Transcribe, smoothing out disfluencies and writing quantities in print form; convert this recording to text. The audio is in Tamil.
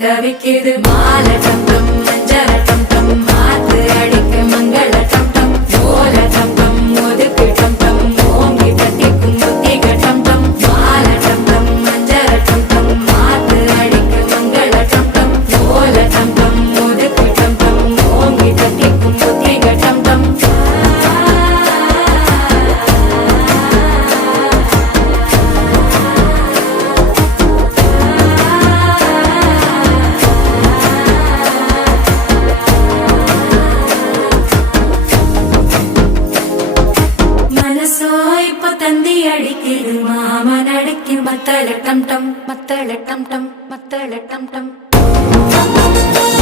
தவிக்குது மால டம் டம் மஞ்சள டம் டம் மாத்து அடிக்க மங்கள டம் டம் ஓல டம் டம் ஒதுக்கு டம் டம் ஓங்கி தட்டிக்கும் புத்திக டம் டம் மால டம் டம் மஞ்சள டம் டம் மாத்து அடிக்க மங்கள டம் டம் ஓல டம் டம் ஒதுக்கு டம் டம் ஓங்கி தட்டிக்கும் புத்திக டம் டம் தந்தி அடிக்குது மாமன் அடிக்கு மத்தள டம் டம் மத்தள டம் டம் மத்தள டம் டம்